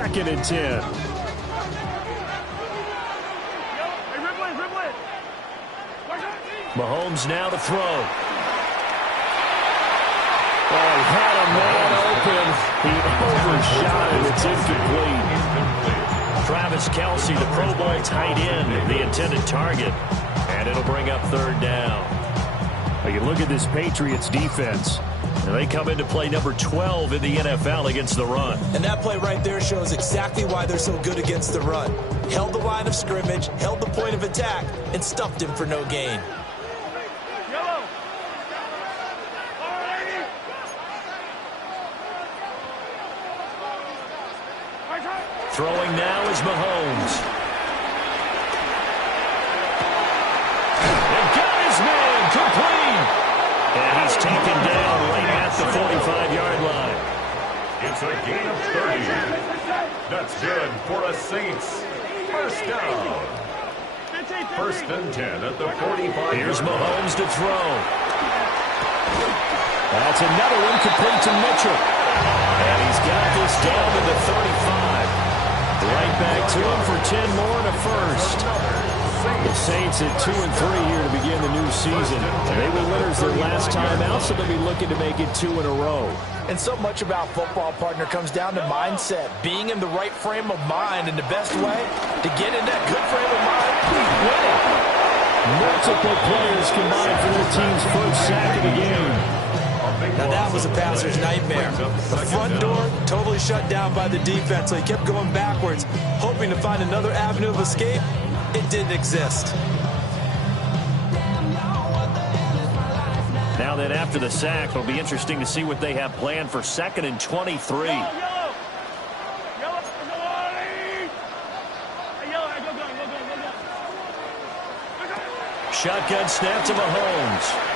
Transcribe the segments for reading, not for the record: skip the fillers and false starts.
2nd and 10. Mahomes now to throw. Oh, he had a man open. He overshot it. It's incomplete. Travis Kelce, the Pro Bowl tight end, the intended target. And it'll bring up 3rd down. Well, you look at this Patriots defense, and they come into play number 12 in the NFL against the run. And that play right there shows exactly why they're so good against the run. Held the line of scrimmage, held the point of attack, and stuffed him for no gain. Throwing now is Mahomes. And got his man complete. And he's taken down right at the 45-yard line. It's a gain of 30. That's good for a Saints. First down. 1st and 10 at the 45. Here's Mahomes to throw. That's another incomplete to Mitchell. And he's got this down to the 35. Right back to him for 10 more and a first. The Saints at 2-3 here to begin the new season. They were winners their last time out, so they'll be looking to make it 2 in a row. And so much about football, partner, comes down to mindset. Being in the right frame of mind, and the best way to get in that good frame of mind is winning. Multiple players combined for their team's first sack of the game. Now that was a passer's nightmare. The front door totally shut down by the defense, so he kept going backwards, hoping to find another avenue of escape. It didn't exist. Now then, after the sack, it'll be interesting to see what they have planned for 2nd and 23. Shotgun snap to Mahomes.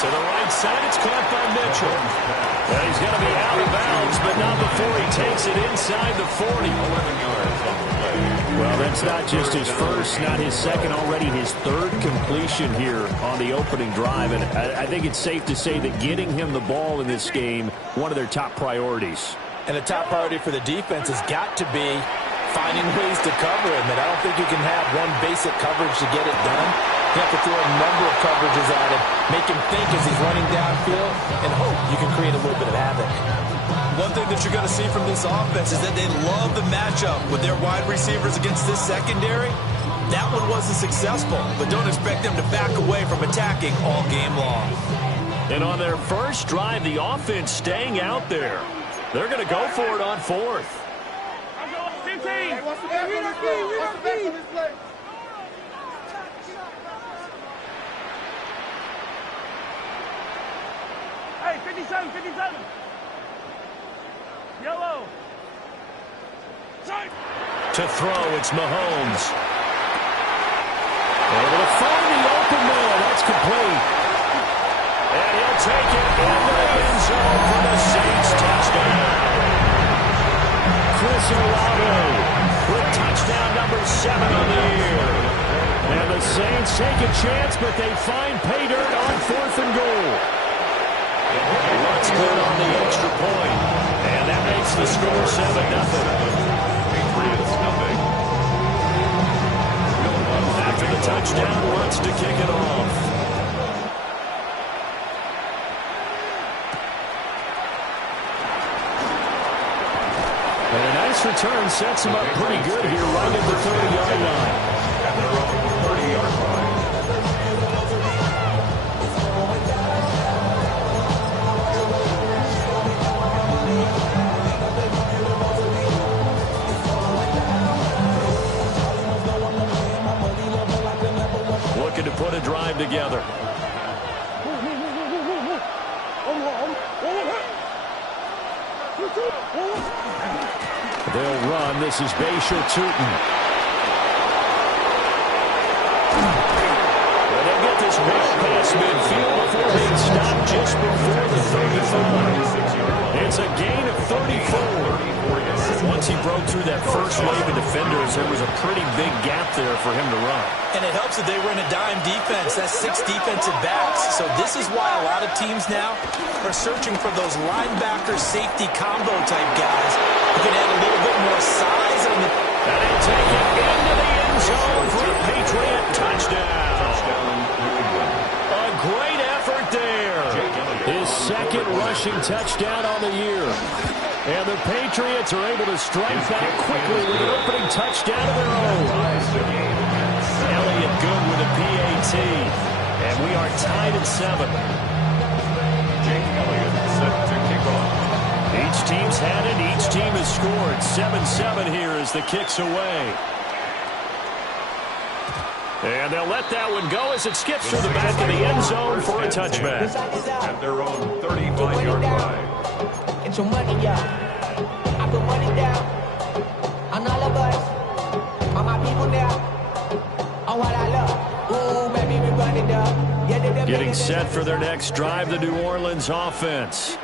To the right side, it's caught by Mitchell. Well, he's going to be out of bounds, but not before he takes it inside the 40. 11 yards on the play. Well, that's not just his first, not his second, already his 3rd completion here on the opening drive. And I think it's safe to say that getting him the ball in this game, one of their top priorities. And the top priority for the defense has got to be finding ways to cover him. And I don't think you can have one basic coverage to get it done. You have to throw a number of coverages at him, make him think as he's running downfield, and hope you can create a little bit of havoc. One thing that you're going to see from this offense is that they love the matchup with their wide receivers against this secondary. That one wasn't successful, but don't expect them to back away from attacking all game long. And on their first drive, the offense staying out there. They're going to go for it on 4th. 15. Hey, what's the back on this play? What's the back on this play? Hey, 57, 57. Yellow. To throw, it's Mahomes. Able to find the open man. That's complete. And he'll take it into the end zone for the Saints touchdown. Chris Olave with touchdown number 7 on the year. And the Saints take a chance, but they find pay dirt on 4th and goal. What's good on the extra point. And that makes the score 7-0. After the touchdown, wants to kick it off. And a nice return sets him up pretty good here right at the 30-yard line. At their own 30-yard line. Looking to put a drive together. They'll run. This is Bashir Tootin. Well, they'll get this big pass midfield before being stopped just before the 35. It's a gain of 34. Once he broke broke through that first wave of defenders, there was a pretty big gap there for him to run. And it helps that they were in a dime defense. That's 6 defensive backs. So this is why a lot of teams now are searching for those linebacker safety combo type guys who can add a little bit more size on the... And he'll take it into the end zone for a Patriot touchdown. A great effort there. His second rushing touchdown on the year. And the Patriots are able to strike back quickly with an opening touchdown of their own. Elliott good with a PAT. And we are tied at 7. Jake Elliott set to kick off. Each team's had it. Each team has scored. 7-7 here as the kick's away. And they'll let that one go as it skips through the back of the end zone for a touchback. At their own 35-yard line. Get your money up. I put money down on all of us, on my people now, on what I love. Ooh, baby, we run it up. Getting set for their next drive, the New Orleans offense.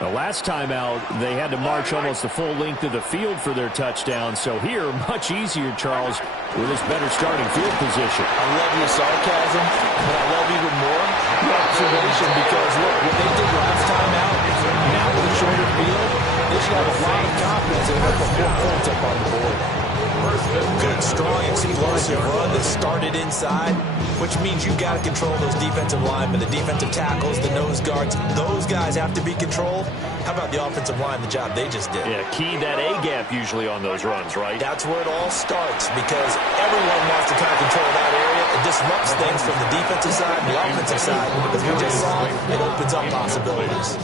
The last time out, they had to march almost the full length of the field for their touchdown. So here, much easier, Charles, with his better starting field position. I love your sarcasm, but I love even more your observation because, look, what they did last time out, now with a shorter field, they should have a lot of confidence in their 4 points up on the board. Good, strong, explosive run that started inside, which means you've got to control those defensive linemen, the defensive tackles, the nose guards. Those guys have to be controlled. How about the offensive line, the job they just did? Yeah, key that A-gap usually on those runs, right? That's where it all starts because everyone wants to kind of control that area. It disrupts things from the defensive side and the offensive side. As we just saw, it opens up possibilities.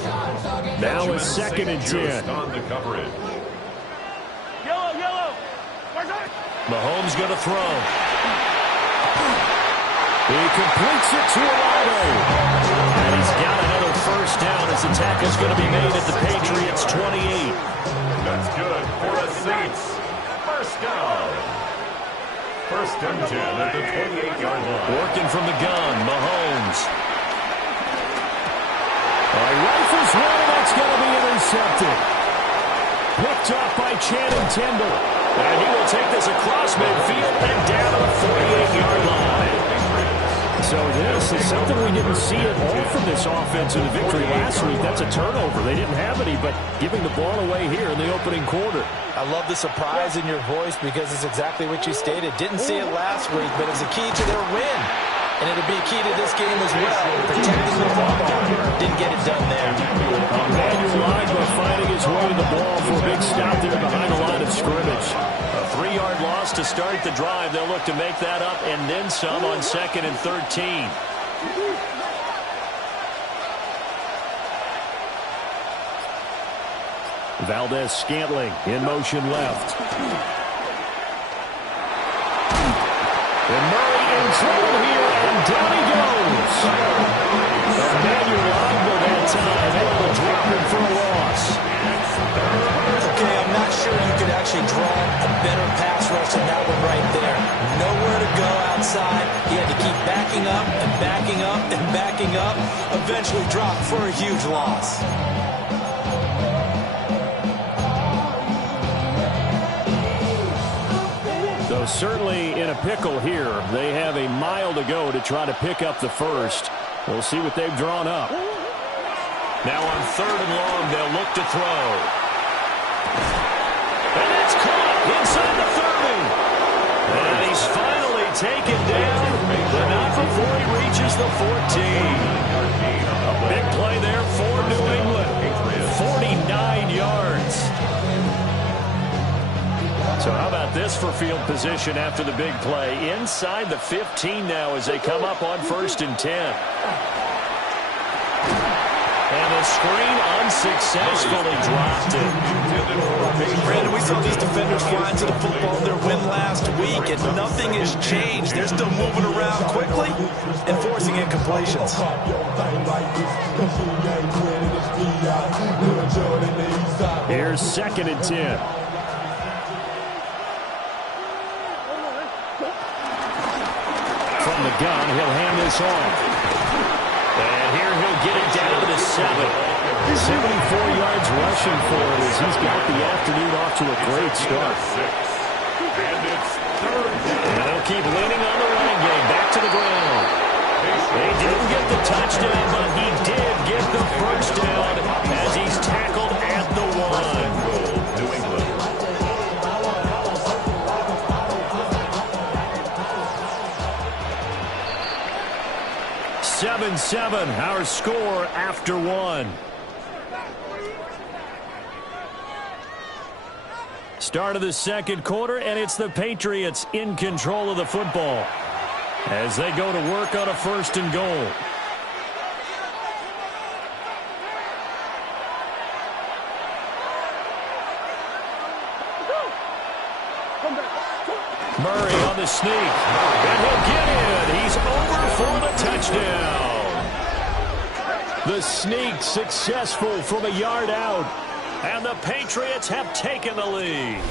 Now a 2nd and 10. On the coverage. Yellow. Mahomes going to throw. He completes it to Olave. And he's got another first down as the tackle's going to be made at the Patriots' 28. That's good for a Saints. First down. 1st and 10 at the 28-yard line. Working from the gun, Mahomes. He rifles one, and that's going to be intercepted. Picked off by Channing Tindall. And he will take this across midfield and down to the 48-yard line. So this is something we didn't see at all from this offense in the victory last week. That's a turnover. They didn't have any, but giving the ball away here in the opening quarter. I love the surprise in your voice because it's exactly what you stated. Didn't see it last week, but it's a key to their win. And it'll be a key to this game as well, protecting the football. Didn't get it done there. Emmanuel Agba finding his way to the ball for a big stop there behind the line of scrimmage. A 3-yard loss to start the drive. They'll look to make that up and then some on 2nd and 13. Valdez-Scantling in motion left. And Murray in trouble here, and down he goes. Emmanuel Agba that time able to drop him for a loss. Okay, I'm not sure you could actually draw a better pass rush than that one right there. Nowhere to go outside. He had to keep backing up and backing up and backing up. Eventually dropped for a huge loss. So certainly in a pickle here. They have a mile to go to try to pick up the first. We'll see what they've drawn up. Now on 3rd and long, they'll look to throw. And it's caught inside the 30. And he's finally taken down, but not before he reaches the 14. Big play there for New England. 49 yards. So how about this for field position after the big play? Inside the 15 now as they come up on 1st and 10. And the screen unsuccessfully dropped it. Brandon, we saw these defenders fly into the football in their win last week, and nothing has changed. They're still moving around quickly and forcing incompletions. Here's 2nd and 10. From the gun, he'll hand this off. And here he'll get it down to 7. 74 yards rushing for him as he's got the afternoon off to a great start. And it's third down. And they'll keep leaning on the running game. Back to the ground. They didn't get the touchdown, but he did get the first down as he's tackled at the 1. New England. 7-7, our score after 1. Start of the second quarter, and it's the Patriots in control of the football as they go to work on a 1st and goal. Murray on the sneak, and he'll get in. He's over for the touchdown. The sneak successful from a yard out, and the Patriots have taken the lead.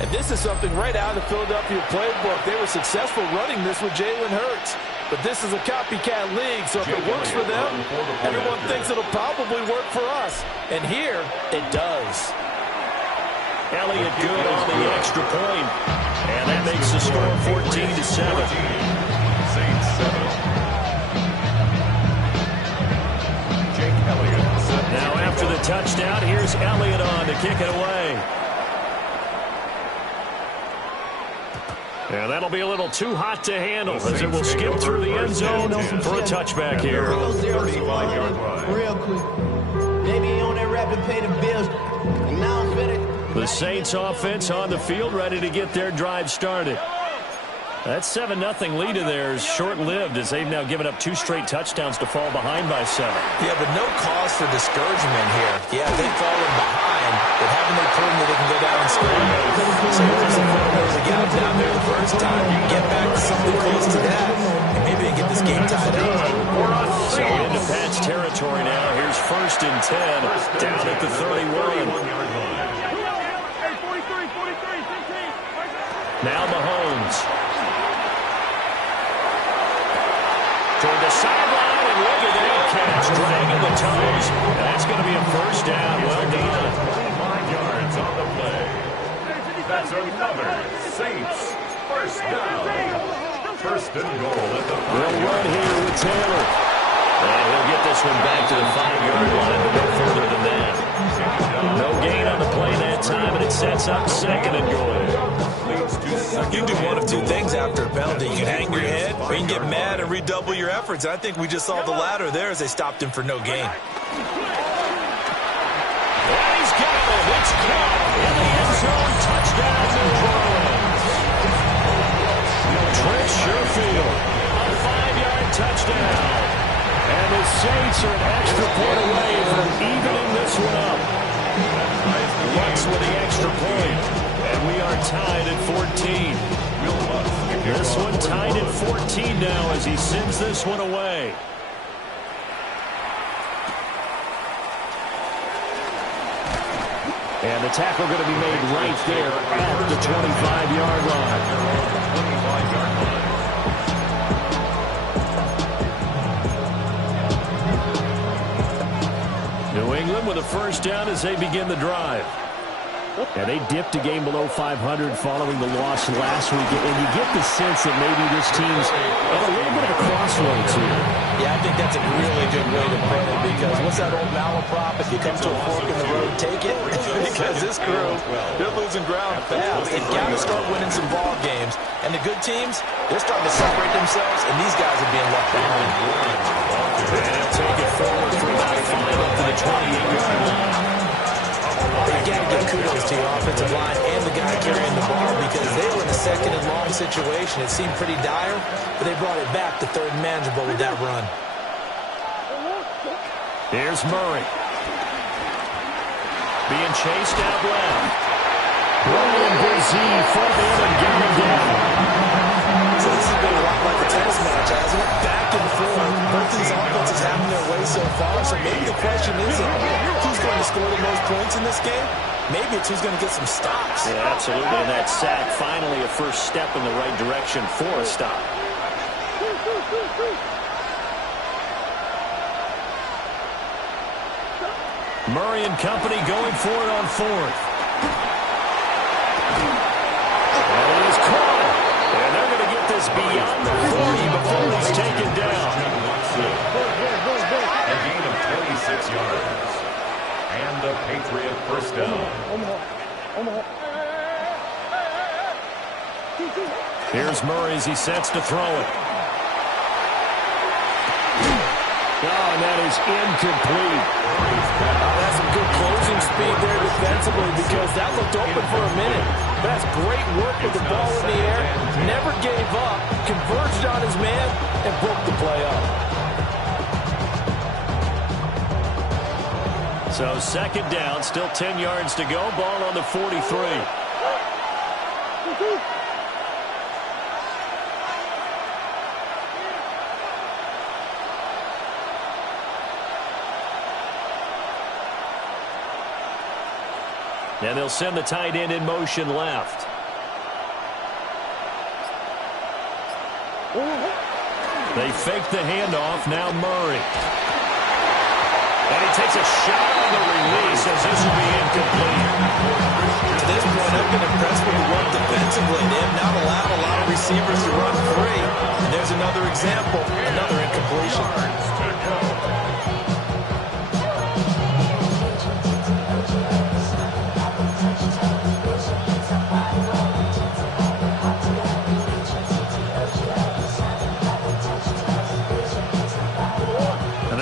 And this is something right out of the Philadelphia playbook. They were successful running this with Jalen Hurts. But this is a copycat league, so if it works for them, everyone thinks it'll probably work for us. And here, it does. Elliott good on the extra point, and that makes the score 14-7. Saints 7. Jake Elliott. Now after the touchdown, here's Elliott on to kick it away. And that'll be a little too hot to handle as it will skip through the end zone for a touchback here. 35-yard line. Real quick. They be on that rap and pay the bills. And now I'm finished. The Saints offense on the field ready to get their drive started. That 7-0 lead of theirs short-lived as they've now given up 2 straight touchdowns to fall behind by 7. Yeah, but no cause for discouragement here. Yeah, they've fallen behind, but haven't they proven that they can go down and score? So here's the fundamentals to get them down there the first time. Get back to something close to that, and maybe they can get this game tied up. So into Pat's territory now. Here's 1st and 10 down at the 31. Now Mahomes. Toward the sideline, and look at that catch. Dragging the toes. And that's going to be a first down. Well done. 25 yards on the play. That's another Saints first down. 1st and goal at the 5-yard line. They'll run here with Taylor. And he'll get this one back to the 5-yard line, but no further than that. No gain on the play that time, and it sets up 2nd and goal. You can do one of 2 things after a penalty. You can hang your head, or you can get mad and redouble your efforts. I think we just saw the latter there as they stopped him for no gain. And he's got it. It's caught in the end zone. Touchdown, New Orleans. Trent Sherfield, a 5-yard touchdown. And the Saints are an extra point away from evening this one up. Lutz with the extra point. And we are tied at 14. This one tied at 14 now as he sends this one away. And the tackle going to be made right there at the 25-yard line. New England with a first down as they begin the drive. And they dipped a game below 500 following the loss last week. And you get the sense that maybe this team's at a little bit of a crossroads here. Yeah, I think that's a really good way to put it because what's that old malaprop? If you come to a fork in the road, take it. Because this crew, they're losing ground fast. They've got to start winning some ball games. And the good teams, they're starting to separate themselves, and these guys are being left behind. And they'll take it forward for about 5 up to the 28-yard line. They've got to give kudos to your offensive line and the guy carrying the ball because they were in a 2nd and long situation. It seemed pretty dire, but they brought it back to 3rd and manageable with that run. Here's Murray. Being chased out left. Ryan Brzee front in and get him down. So this has been a lot like a tennis match, hasn't it? Back and forth. Both these offenses having their way so far. So maybe the question isn't who's going to score the most points in this game. Maybe it's who's going to get some stops. Yeah, absolutely. And that sack, finally a first step in the right direction for a stop. Murray and company going for it on fourth. And it is caught. And they're going to get this beyond the 40 before he's taken down. A gain of 26 yards. And a Patriot first down. Here's Murray as he sets to throw it. Oh, and that is incomplete. That's some good closing speed there defensively because that looked open for a minute. That's great work with the ball in the air. Never gave up, converged on his man, and broke the play up. So second down, still 10 yards to go. Ball on the 43. And they'll send the tight end in motion left. They fake the handoff. Now Murray. And he takes a shot on the release as this will be incomplete. To this point, I've been impressed with the work defensively. They have not allowed a lot of receivers to run free. And there's another example, another incompletion.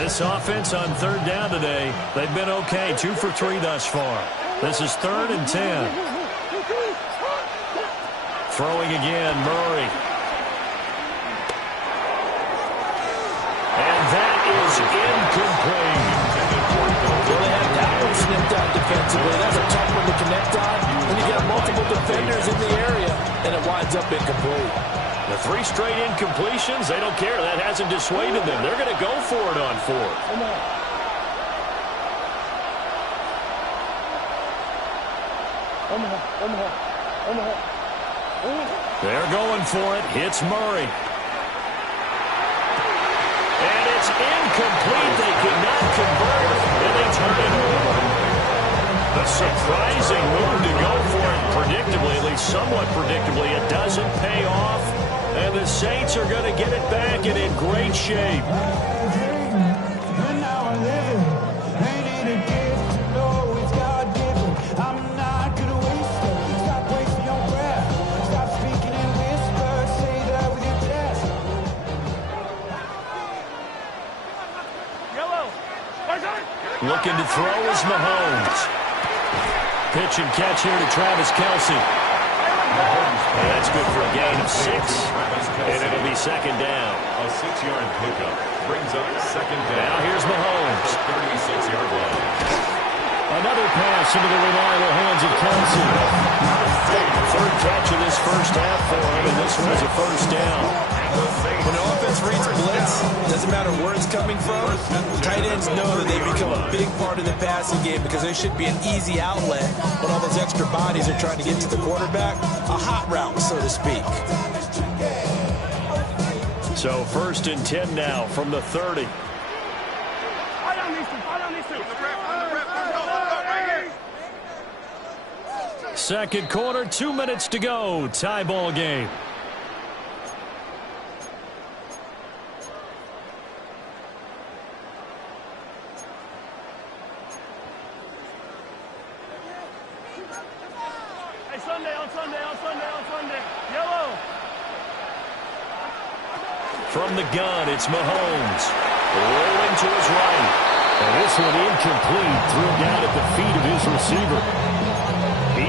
This offense on third down today, they've been okay. 2 for 3 thus far. This is 3rd and 10. Throwing again, Murray. And that is incomplete. Well, they had that one snipped out defensively. That's a tough one to connect on when you got multiple defenders in the area, and it winds up incomplete. The 3 straight incompletions, they don't care. That hasn't dissuaded them. They're going to go for it on fourth. They're going for it. Hits Murray. And it's incomplete. They could not convert, and they turn it over. A surprising move to go for it predictably, at least somewhat predictably. It doesn't pay off. And the Saints are going to get it back and in great shape. Looking to throw is Mahomes. Pitch and catch here to Travis Kelce. That's good for a gain of 6, and it'll be second down. A 6-yard pickup brings up second down. Now here's Mahomes. 36-yard line. Another pass into the reliable hands of Kelce. Third catch of this first half for him, and this one's a first down. When the offense reads blitz, doesn't matter where it's coming from, tight ends know that they become a big part of the passing game because they should be an easy outlet when all those extra bodies are trying to get to the quarterback. A hot route, so to speak. So 1st and 10 now from the 30. Second quarter, 2 minutes to go. Tie ball game. From the gun, it's Mahomes. Rolling to his right. And this one incomplete. Threw it down at the feet of his receiver.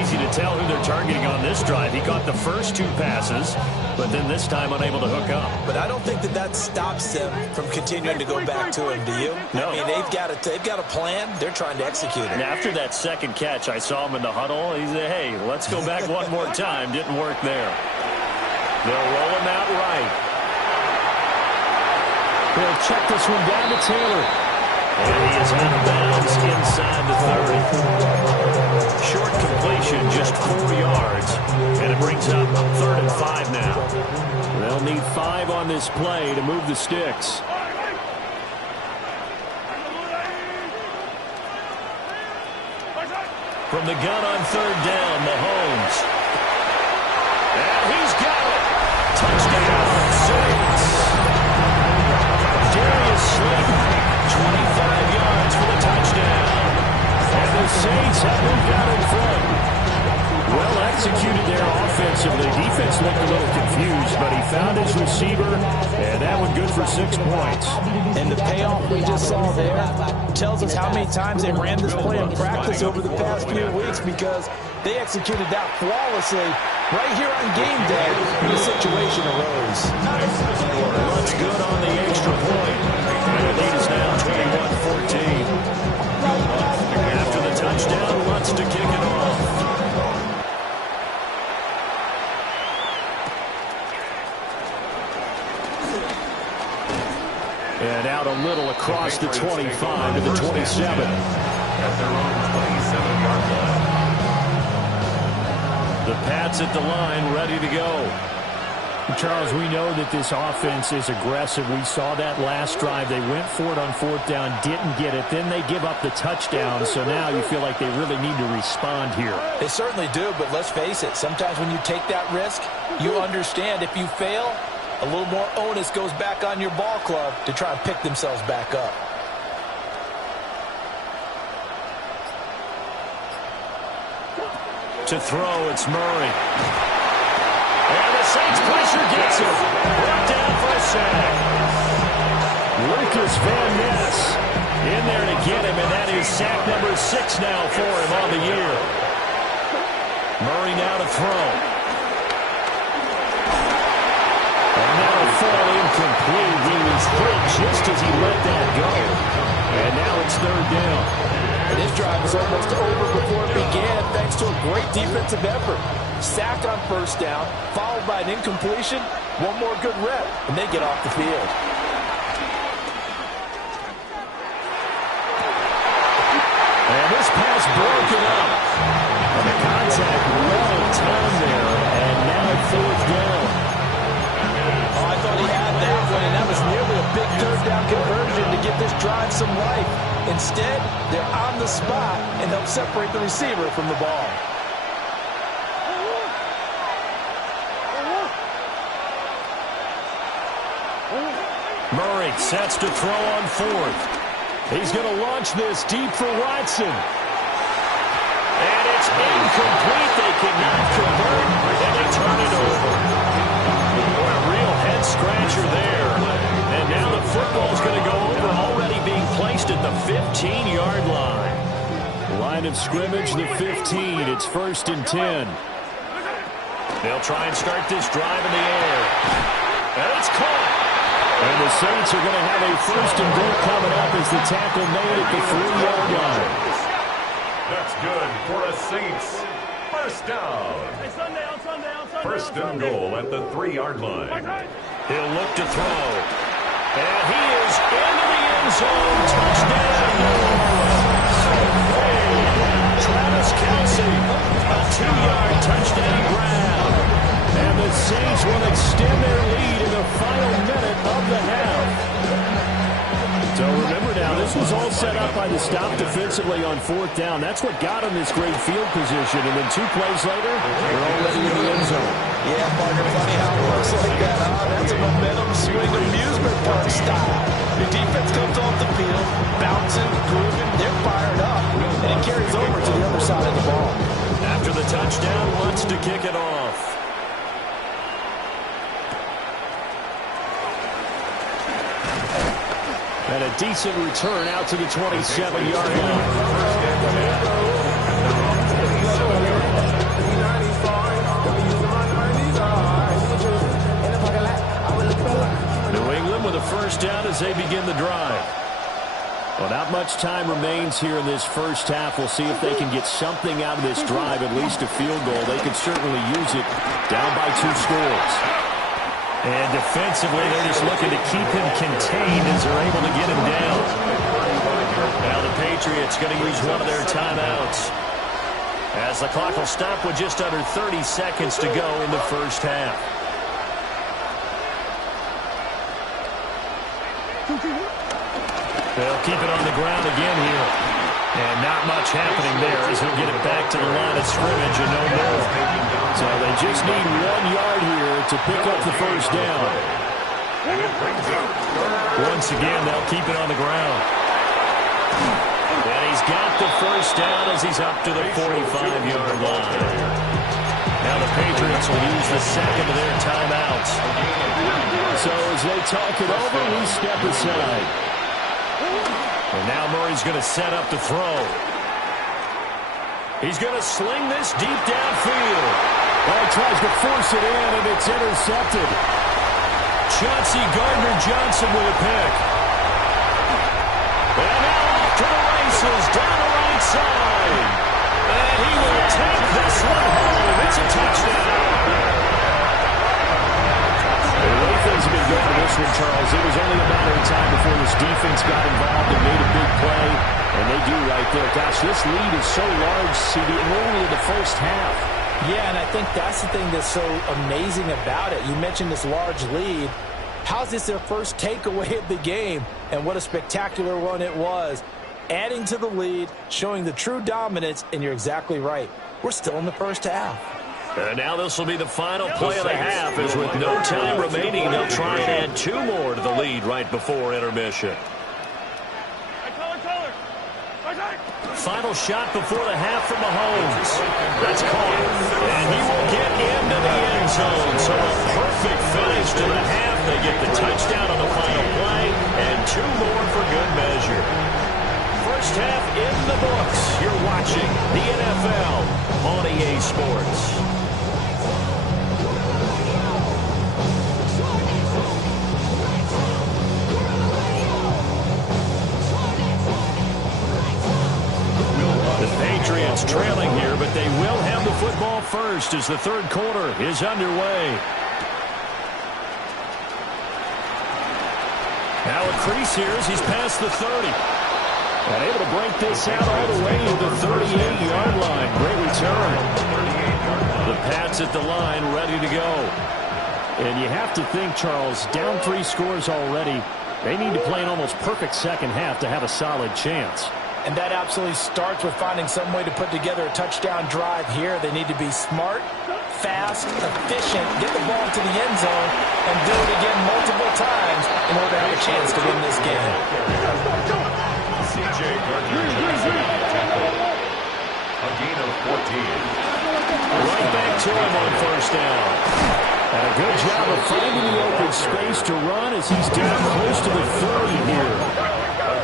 Easy to tell who they're targeting on this drive. He caught the first 2 passes, but then this time unable to hook up. But I don't think that stops them from continuing to go back to him, do you? No. I mean, they've got a plan. They're trying to execute it. And after that second catch, I saw him in the huddle. He said, hey, let's go back one more time. Didn't work there. They'll roll him out right. They'll check this one down to Taylor. And he is out of bounds inside the 30. Short completion, just 4 yards. And it brings up 3rd and 5 now. They'll need 5 on this play to move the sticks. From the gun on third down, Mahomes. And he's got it. Touchdown, Saints. Darius Slayton, 25 yards for the touchdown. And the Saints have moved out in front. Well executed there offensively. Defense looked a little confused, but he found his receiver, and that one good for 6 points. And the payoff we just saw there tells us how many times they ran this play in practice over the past few weeks, because they executed that flawlessly right here on game day when the situation arose. Looks good on the extra point. And the lead is now 21-14. After the touchdown, Lutz to kick it off. And out a little across the 25 to the 27. At their own 27-yard line. The Pats at the line, ready to go. Charles, we know that this offense is aggressive. We saw that last drive. They went for it on fourth down, didn't get it. Then they give up the touchdown. So now you feel like they really need to respond here. They certainly do, but let's face it. Sometimes when you take that risk, you understand if you fail, a little more onus goes back on your ball club to try and pick themselves back up. To throw, it's Murray. And the Saints pressure gets him. Brought down for a sack. Lucas Van Ness in there to get him, and that is sack number 6 now for him on the year. Murray now to throw. And that'll fall incomplete. He was hit just as he let that go. And now it's third down. And this drive is almost over before it began, thanks to a great defensive effort. Sack on first down, followed by an incompletion, one more good rep, and they get off the field. And this pass broken up. And the contact well timed there, and now fourth down. Oh, I thought he had that one, and that was nearly a big third down conversion to give this drive some life. Instead, they're on the spot and help separate the receiver from the ball. Murray sets to throw on fourth. He's going to launch this deep for Watson. And it's incomplete. They cannot convert, and they turn it over. Boy, a real head-scratcher there. And now the football's going to go over, already being placed at the 15-yard line. Line of scrimmage, the 15. It's 1st and 10. They'll try and start this drive in the air. And it's caught. And the Saints are going to have a 1st and goal coming up as the tackle made at the 3-yard line. That's good for a Saints. First down. First and goal at the 3-yard line. He'll look to throw. And he is into the end zone. Touchdown. Travis Kelce, a 2-yard touchdown grab. And the Saints will extend their lead in the final minute of the half. So remember now, this was all set up by the stop defensively on fourth down. That's what got them this great field position. And then 2 plays later, they're already in the end zone. Yeah, partner, funny how it works like that, huh? That's a momentum swing amusement park style. The defense comes off the field, bouncing, grooving, they're fired up, and it carries over to the other side of the ball. After the touchdown, wants to kick it off. And a decent return out to the 27-yard line. New England with a first down as they begin the drive. Well, not much time remains here in this first half. We'll see if they can get something out of this drive, at least a field goal. They could certainly use it down by 2 scores. And defensively, they're just looking to keep him contained as they're able to get him down. Now the Patriots going to use one of their timeouts, as the clock will stop with just under 30 seconds to go in the first half. They'll keep it on the ground again here. And not much happening there as he'll get it back to the line of scrimmage and no more. So they just need 1 yard here to pick up the first down. Once again, they'll keep it on the ground. And he's got the first down as he's up to the 45-yard line. Now the Patriots will use the second of their timeouts. So as they talk it over, we step aside. And now Murray's going to set up to throw. He's going to sling this deep downfield. Oh, he tries to force it in, and it's intercepted. Chauncey Gardner-Johnson with a pick. And now off to the races, down the right side. And he will take this one home. It's a touchdown. The way things have been going in this one, Charles, it was only a matter of time before this defense got involved and made a big play. And they do right there. Gosh, this lead is so large, CD, and we're only in the first half. Yeah, and I think that's the thing that's so amazing about it. You mentioned this large lead. How's this their first takeaway of the game? And what a spectacular one it was. Adding to the lead, showing the true dominance, and you're exactly right. We're still in the first half. And now this will be the final play of the half, as with no time remaining, they'll try and add 2 more to the lead right before intermission. Final shot before the half from Mahomes. That's caught. And he will get into the end zone. So a perfect finish to the half. They get the touchdown on the final play, and 2 more for good measure. First half in the books. You're watching the NFL on EA Sports. The Patriots trailing here, but they will have the football first as the third quarter is underway. Now a crease here as he's past the 30. And able to break this out all the way to the 38-yard line. Great return. The Pats at the line, ready to go. And you have to think, Charles, down 3 scores already. They need to play an almost perfect second half to have a solid chance. And that absolutely starts with finding some way to put together a touchdown drive here. They need to be smart, fast, efficient, get the ball to the end zone, and do it again multiple times in order to have a chance to win this game. C.J. Gardner-Johnson, a gain of 14. Right back to him on first down. And a good job of finding the open space to run as he's down close to the 30 here.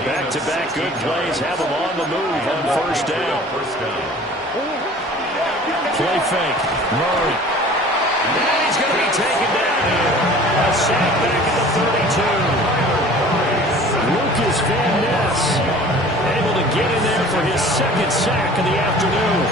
Back-to-back good plays have him on the move on first down. Play fake. Murray. And he's going to be taken down here. A sack back at the 32. Lucas Van Ness Able to get in there for his second sack of the afternoon.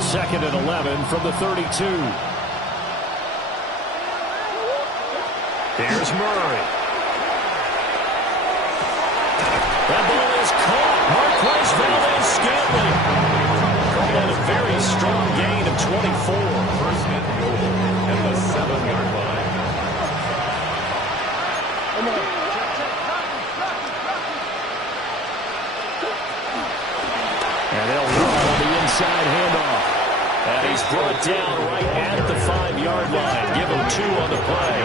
Second and 11 from the 32. Here's Murray. That ball is caught. Marquez Valdes-Scantling. And a very strong gain of 24. First and goal at the 7-yard line. And they'll run on the inside handoff. And he's brought down right at the 5-yard line. Give him 2 on the play.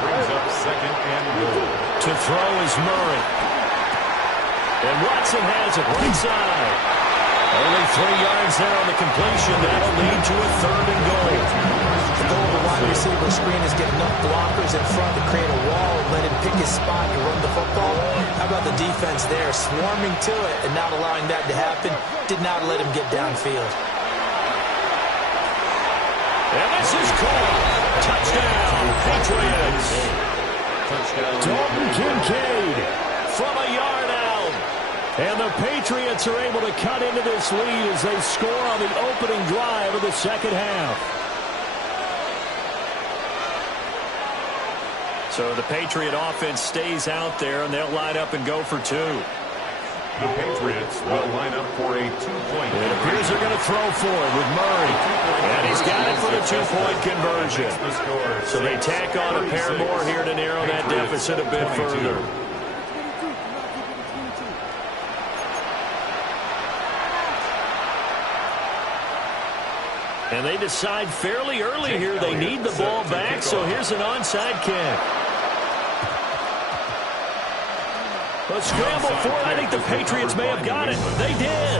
Brings up second and goal. To throw is Murray. And Watson has it right side. Only 3 yards there on the completion. That'll lead to a 3rd and goal. The goal of the wide receiver screen is get enough blockers in front to create a wall and let him pick his spot to run the football. How about the defense there, swarming to it and not allowing that to happen? Did not let him get downfield. And this is caught. Touchdown, Patriots. Touchdown. Dalton Kincaid. From a yard out. And the Patriots are able to cut into this lead as they score on the opening drive of the second half. So the Patriot offense stays out there, and they'll line up and go for 2. The Patriots will line up for a 2-point. It appears they're going to throw for it with Murray. And he's got it for the 2-point conversion. So they tack on a pair more here to narrow that deficit a bit further. And they decide fairly early here they need the ball back, so here's an onside kick. A scramble for it. I think the Patriots may have got it. They did.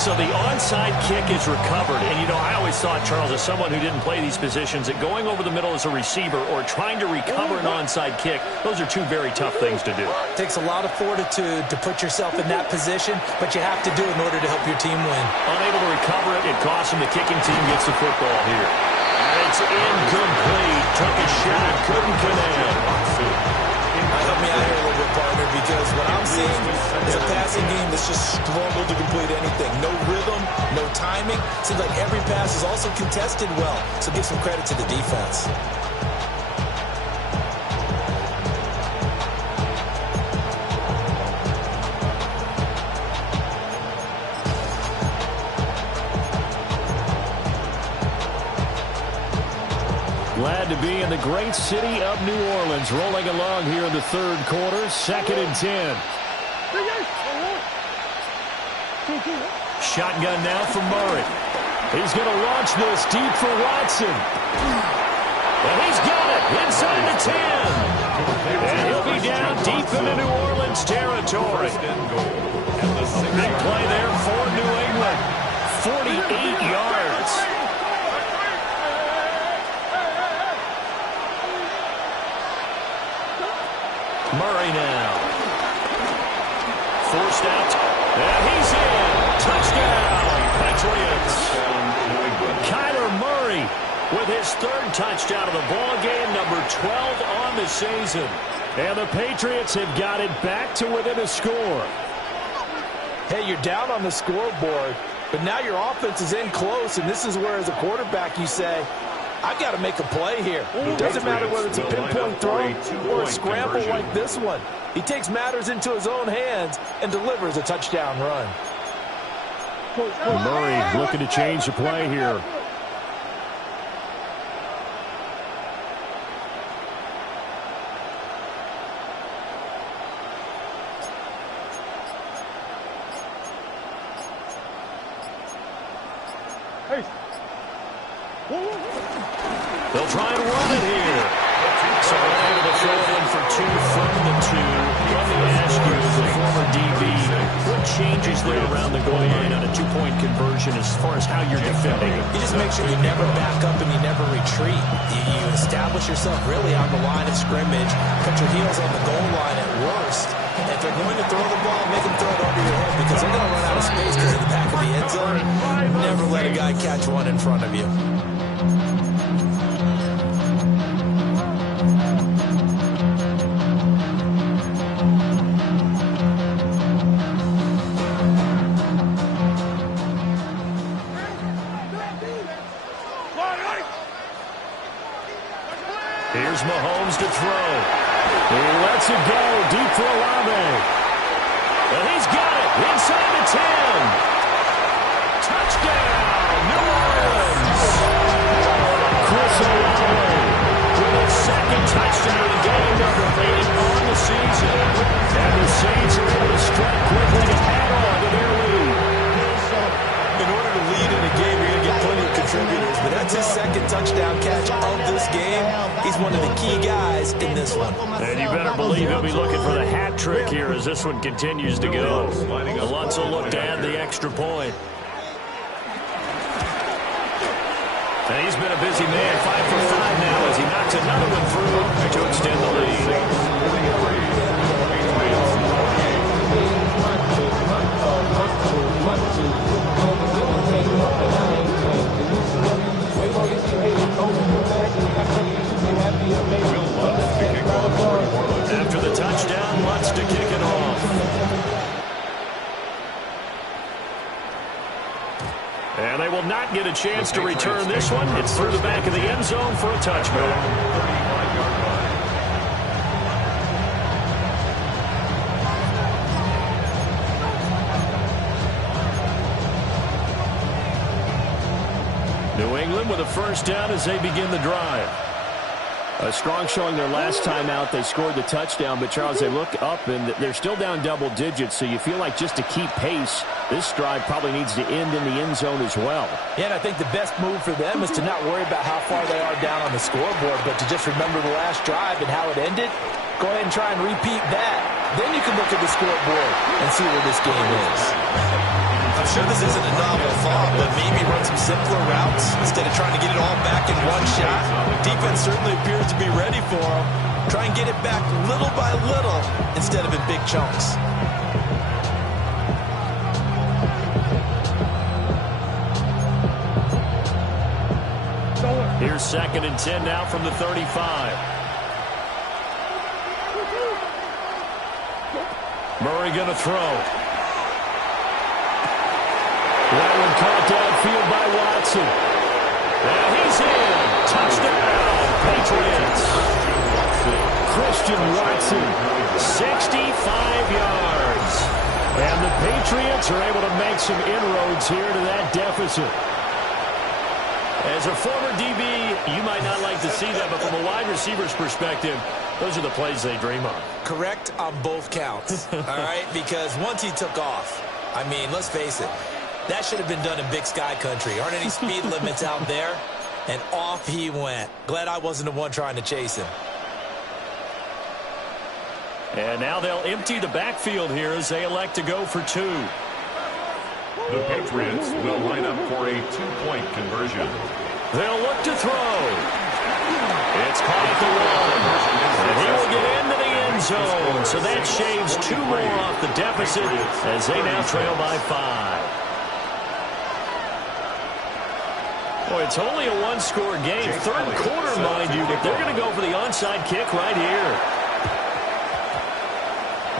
So the onside kick is recovered. And, you know, I always thought, Charles, as someone who didn't play these positions, that going over the middle as a receiver or trying to recover an onside kick, those are two very tough things to do. It takes a lot of fortitude to put yourself in that position, but you have to do it in order to help your team win. Unable to recover it, it costs him. The kicking team gets the football here. And it's incomplete. Took a shot, couldn't connect. Help me out here a little bit, partner, because what I'm seeing is a passing game that's just struggled to complete anything. No rhythm, no timing. Seems like every pass is also contested well, so give some credit to the defense. Glad to be in the great city of New Orleans, rolling along here in the third quarter, 2nd and 10. Shotgun now for Murray. He's going to launch this deep for Watson. And he's got it inside the 10. And he'll be down deep into New Orleans territory. Big play there for New England. 48 yards. Murray now. Forced out. And he's in. Touchdown, Patriots. Kyler Murray with his 3rd touchdown of the ball game, number 12 on the season. And the Patriots have got it back to within a score. Hey, you're down on the scoreboard, but now your offense is in close, and this is where, as a quarterback, you say, I've got to make a play here. It doesn't matter whether it's a pinpoint throw or a scramble like this one. He takes matters into his own hands and delivers a touchdown run. Murray looking to change the play here. They'll try and run it here. So they're able to throw it in for 2 from the 2. Let me ask you, as a former DB, what changes there around the goal line on a 2-point conversion as far as how you're defending? You just make sure you never back up and you never retreat. You establish yourself really on the line of scrimmage, put your heels on the goal line at worst. And if they're going to throw the ball, make them throw it over your head because they're going to run out of space because of the back of the end zone. Never let a guy catch one in front of you. Here's Mahomes to throw. He lets it go deep for Olave. And he's got it inside the 10. Touchdown, New Orleans. Chris Olave with his 2nd touchdown in game number 8 on the season. And the Saints are able to strike quickly to add on to their lead. In order to lead in a game, you're going to get plenty of contributors, but that's his 2nd touchdown catch of this game. He's one of the key guys in this one. And you better believe he'll be looking for the hat trick here as this one continues to go. Alonso looked to add the extra point. And he's been a busy man, 5 for 5 now as he knocks another one through to extend the lead. After the touchdown, Lutz to kick it off. And they will not get a chance to return this one. It's through the back of the end zone for a touchback. team with a first down as they begin the drive. A strong showing their last time out. They scored the touchdown, but, Charles, they look up, and they're still down double digits, so you feel like just to keep pace, this drive probably needs to end in the end zone as well. Yeah, and I think the best move for them is to not worry about how far they are down on the scoreboard, but to just remember the last drive and how it ended. Go ahead and try and repeat that. Then you can look at the scoreboard and see where this game is. I'm sure this isn't a novel thought, but maybe run some simpler routes instead of trying to get it all back in one shot. Defense certainly appears to be ready for them. Try and get it back little by little instead of in big chunks. Here's 2nd and 10 now from the 35. Murray going to throw. That one caught downfield by Watson. And he's in. Touchdown, Patriots. Christian Watson, 65 yards. And the Patriots are able to make some inroads here to that deficit. As a former DB, you might not like to see that, but from a wide receiver's perspective, those are the plays they dream of. Correct on both counts, all right? Because once he took off, I mean, let's face it, that should have been done in Big Sky Country. Aren't any speed limits out there? And off he went. Glad I wasn't the one trying to chase him. And now they'll empty the backfield here as they elect to go for 2. The Patriots will line up for a 2-point conversion. They'll look to throw. It's caught at the 1. And he will get into the end zone. So that shaves 2 more off the deficit as they now trail by 5. Boy, it's only a 1-score game. 3rd quarter, mind you, but they're going to go for the onside kick right here.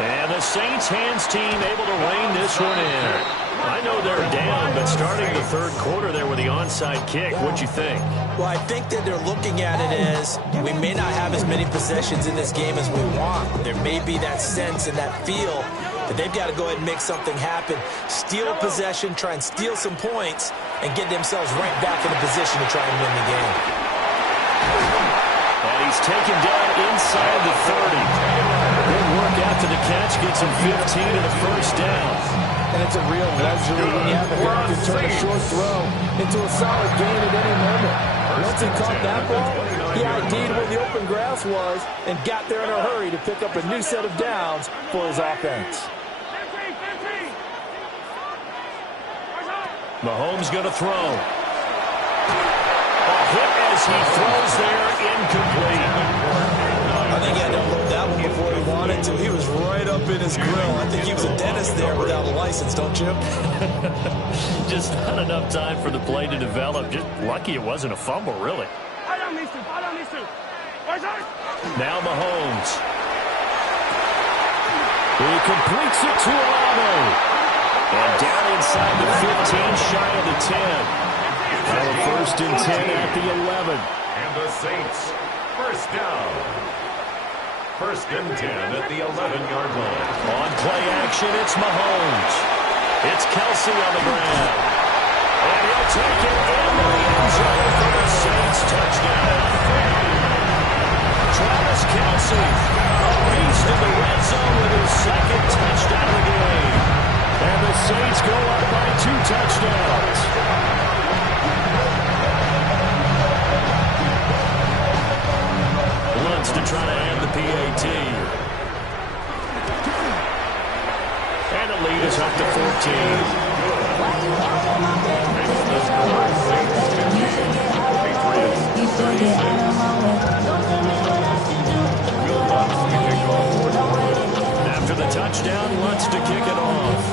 And the Saints hands team able to rein this one in. I know they're down, but starting the 3rd quarter there with the onside kick, what'd you think? Well, I think that they're looking at it as we may not have as many possessions in this game as we want. There may be that sense and that feel that they've got to go ahead and make something happen. Steal a possession, try and steal some points, and get themselves right back in a position to try and win the game. And he's taken down inside the 30. Good work after the catch, gets him 15 and a first down. And it's a real luxury when you have a guy who can turn a short throw into a solid gain at any moment. Once he caught that ball, he ID'd where the open grass was and got there in a hurry to pick up a new set of downs for his offense. Mahomes going to throw. A hit as he throws there, incomplete. I think he had to unload that one before he wanted to. He was right up in his grill. I think he was a dentist there without a license, don't you? Just not enough time for the play to develop. Just lucky it wasn't a fumble, really. Now Mahomes. He completes it to Alamo. And down inside the 15, shy of the 10. Now a 1st and 10 at the 11. And the Saints, first down. 1st and 10 at the 11-yard line. On play action, it's Mahomes. It's Kelsey on the ground. And he'll take it into the end zone for the Saints touchdown. Travis Kelsey, a beast in the red zone with his 2nd touchdown of the game. And the Saints go up by 2 touchdowns. Wants to try to end the PAT. And the lead is up to 14. After the touchdown, wants to kick it off.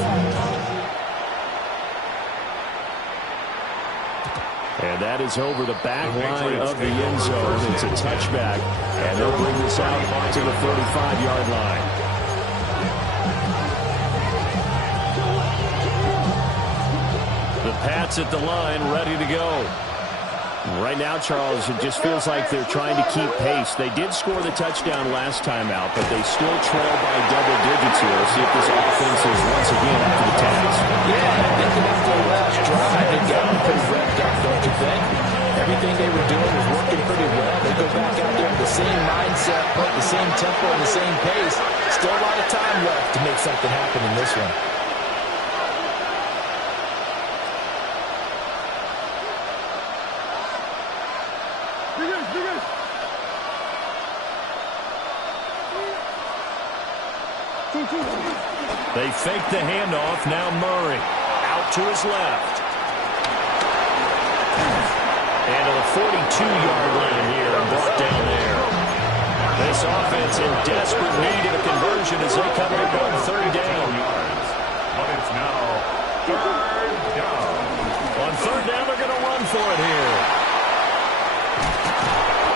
And that is over the back line of the end zone. It's a touchback, and they'll bring this out to the 35-yard line. The Pats at the line, ready to go. Right now, Charles, it just feels like they're trying to keep pace. They did score the touchdown last time out, but they still trail by double digits here. We'll see if this offense is once again up to the task. Yeah, I think after the last drive, they got them pretty revved up, don't you think? Every everything they were doing was working pretty well. They go back out there with the same mindset, the same tempo, and the same pace. Still a lot of time left to make something happen in this one. They fake the handoff. Now Murray out to his left. And to the 42-yard line here and brought down there. This offense in desperate need of a conversion as they come up on third down. But it's now third down. On third down, they're going to run for it here.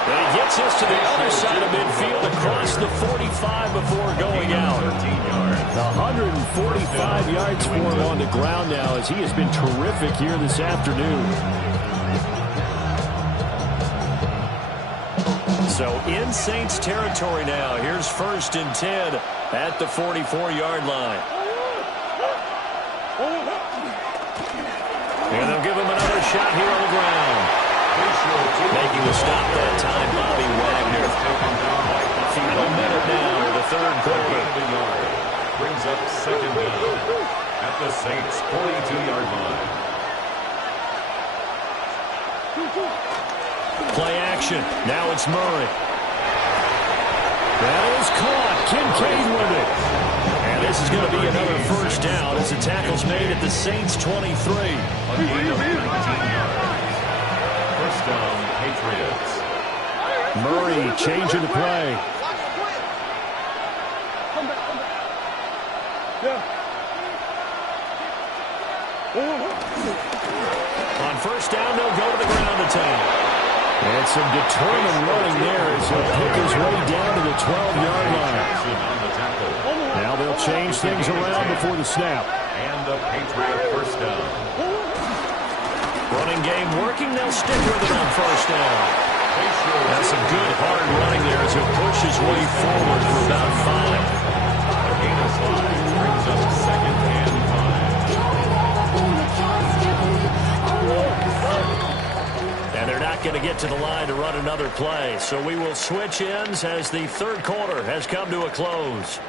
And he gets us to the other side of midfield across the 45 before going out. 13 yards. 145 yards for him on the ground now as he has been terrific here this afternoon. So in Saints territory now. Here's 1st and 10 at the 44-yard line. And they'll give him another shot here on the ground. Making the stop that time, Bobby Wagner. Final minute now of the third quarter. Brings up second down at the Saints' 42-yard line. Play action. Now it's Murray. That is caught. Kincaid with it. And this is going to be another first down as the tackle's made at the Saints' 23. A gain of 19 yards. First down, Patriots. Murray changing the play. On first down, they'll go to the ground attack. And some determined running there as he'll pick his way down to the 12-yard line. Now they'll change things around before the snap. And a Patriot first down. Running game working. They'll stick with it on first down. That's some good hard running there as he'll push his way forward for about 5. A gain of 5 brings up second and 5. And they're not going to get to the line to run another play. So we will switch ends as the third quarter has come to a close.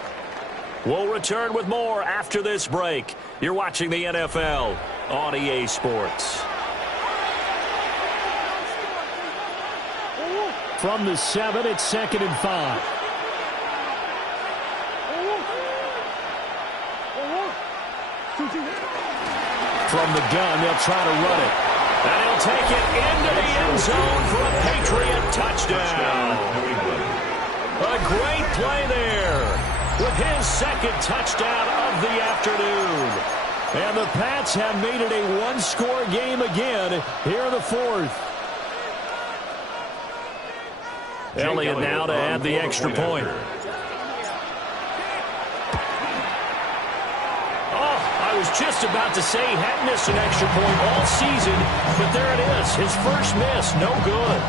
We'll return with more after this break. You're watching the NFL on EA Sports. From the 7, it's 2nd and 5. From the gun, they'll try to run it. And he'll take it into the end zone for a Patriot touchdown. A great play there with his second touchdown of the afternoon. And the Pats have made it a one-score game again here in the fourth. Elliott now to add the extra point. I was just about to say he hadn't missed an extra point all season, but there it is. His first miss, no good.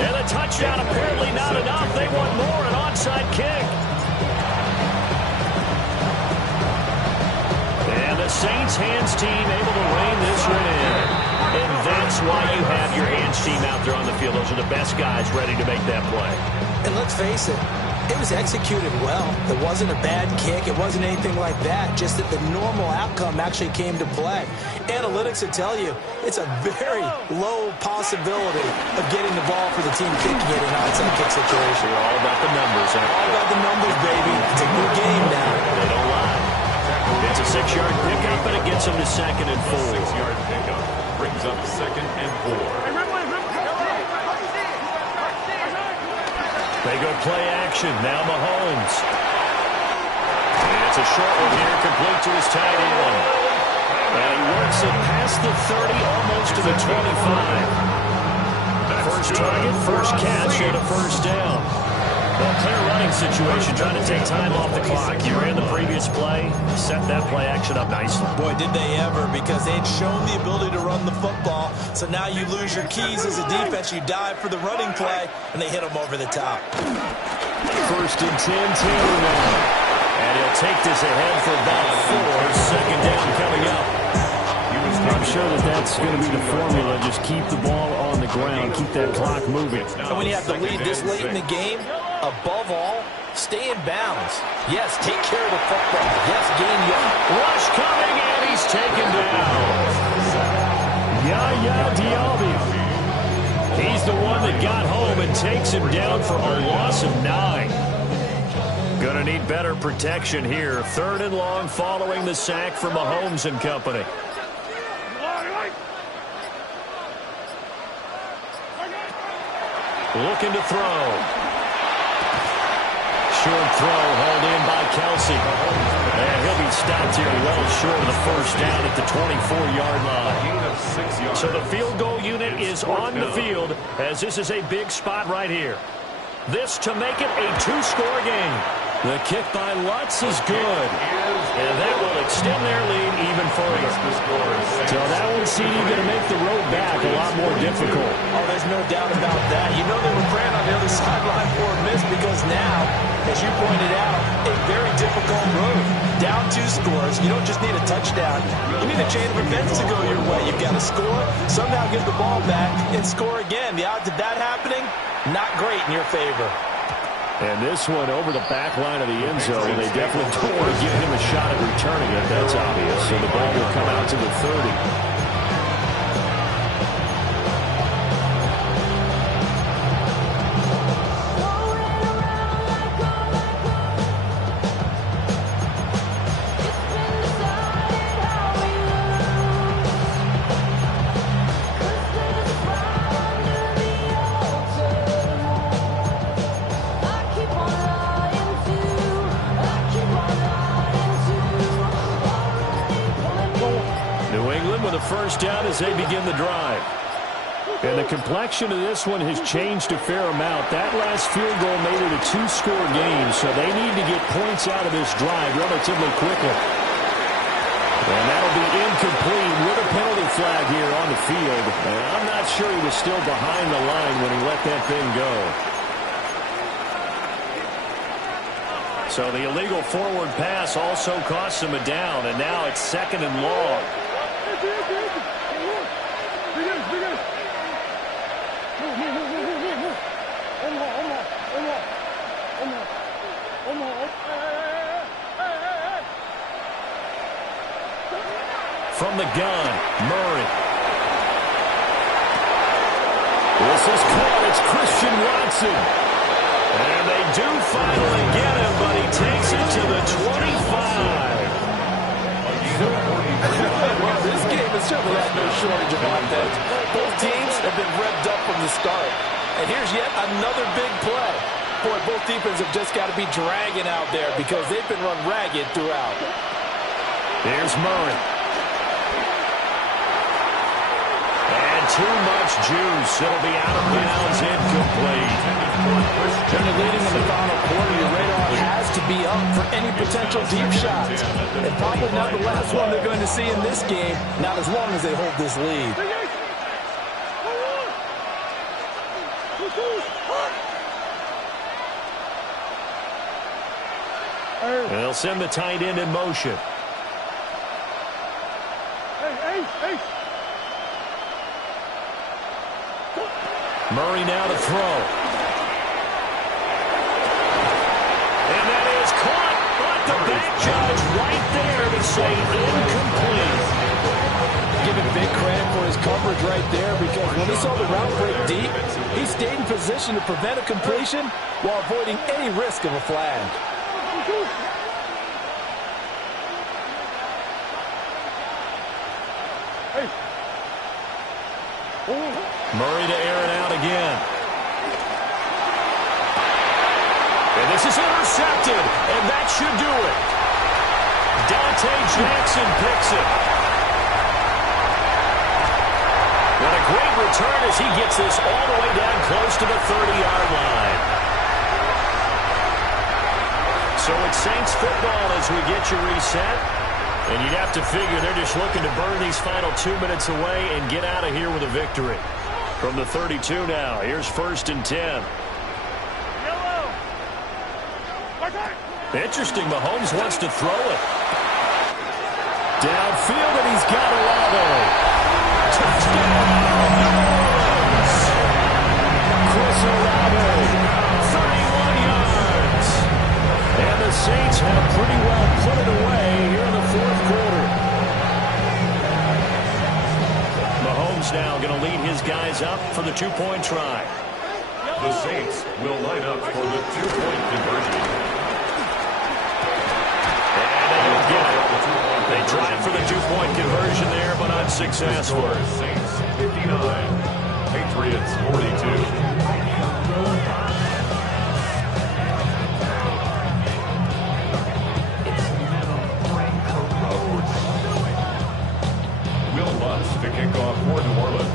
And a touchdown apparently not enough. They want more, an onside kick. And the Saints hands team able to rein this one in. And that's why you have your hands team out there on the field. Those are the best guys ready to make that play. And let's face it, it was executed well. It wasn't a bad kick. It wasn't anything like that. Just that the normal outcome actually came to play. Analytics will tell you it's a very low possibility of getting the ball for the team kicking it in an onside kick situation. We're all about the numbers. All about the numbers, baby. It's a new game now. They don't lie. It's a 6-yard pickup, and it gets them to 2nd and 4. 6-yard pickup brings up 2nd and 4. They go play action. Now Mahomes. And it's a short one here, complete to his tight end. And he works it past the 30, almost to the 25. First target, first catch, and a first down. Well, clear running situation, trying to take time off the clock. You ran the previous play, set that play action up nicely. Boy, did they ever, because they'd shown the ability to run the football. So now you lose your keys as a defense. You dive for the running play, and they hit them over the top. First and 10, Taylor now. And he'll take this ahead for about 4. Second down coming up. He was I'm sure that that's going to be the formula. Just keep the ball on the ground. Keep that clock moving. And when you have the lead this late in the game, above all, stay in bounds. Yes, take care of the football. Yes, gain yard. Rush coming, and he's taken down. Yaya Diaby. He's the one that got home and takes him down for a loss of 9. Going to need better protection here. 3rd and long following the sack from Mahomes and company. Looking to throw. Short throw hauled in by Kelsey. And he'll be stopped here well short of the first down at the 24-yard line. So the field goal unit is on the field as this is a big spot right here. This to make it a 2-score game. The kick by Lutz is good. And that will extend their lead even further. So that one, CD, going to make the road back a lot more difficult. Oh, there's no doubt about that. You know they were praying on the other sideline for a miss because now, as you pointed out, a very difficult road. Down 2 scores. You don't just need a touchdown. You need a chain of events to go your way. You've got to score, somehow get the ball back, and score again. The odds of that happening, not great in your favor. And this one over the back line of the end zone. They definitely don't want to give him a shot at returning it. That's obvious. So the ball will come out to the 30. First down as they begin the drive. And the complexion of this one has changed a fair amount. That last field goal made it a 2-score game, so they need to get points out of this drive relatively quickly. And that'll be incomplete with a penalty flag here on the field. And I'm not sure he was still behind the line when he let that thing go. So the illegal forward pass also costs him a down, and now it's 2nd and long. From the gun, Murray. This is caught. It's Christian Watson. And they do finally get him, but he takes it to the 25. Well, this game has certainly had no shortage of offense. Both teams have been revved up from the start. And here's yet another big play. Boy, both defenses have just got to be dragging out there because they've been run ragged throughout. There's Murray. And too much juice. It'll be out of bounds, incomplete. When you're leading in the final quarter, your radar has to be up for any potential deep shots. And probably not the last one they're going to see in this game, not as long as they hold this lead. They'll send the tight end in motion. Murray now to throw. And that is caught, but the back judge right there to say incomplete. Giving big credit for his coverage right there because when he saw the route break deep, he stayed in position to prevent a completion while avoiding any risk of a flag. Murray to air it out again. And this is intercepted, and that should do it. Dante Jackson picks it. What a great return as he gets this all the way down close to the 30-yard line. So it's Saints football as we get you reset. And you'd have to figure they're just looking to burn these final 2 minutes away and get out of here with a victory. From the 32 now, here's 1st and 10. Interesting, Mahomes wants to throw it. Downfield, and he's got Olave. Touchdown, New Orleans. Chris Olave, 31 yards. And the Saints have pretty well put it away here in the fourth quarter. Mahomes now going to lead his guys up for the two-point try. The Saints will line up for the two-point conversion. And they don't get it. They tried for the two-point conversion there, but unsuccessful. Saints 59, Patriots 42. To kick off for New Orleans.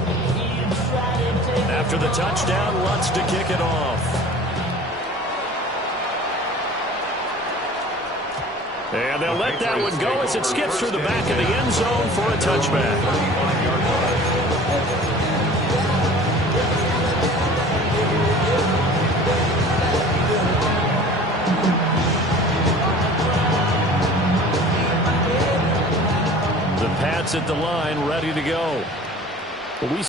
After the touchdown, Lutz to kick it off. And they'll let that one go as it skips through the back of the end zone for a touchback. The Pats at the line, ready to go. We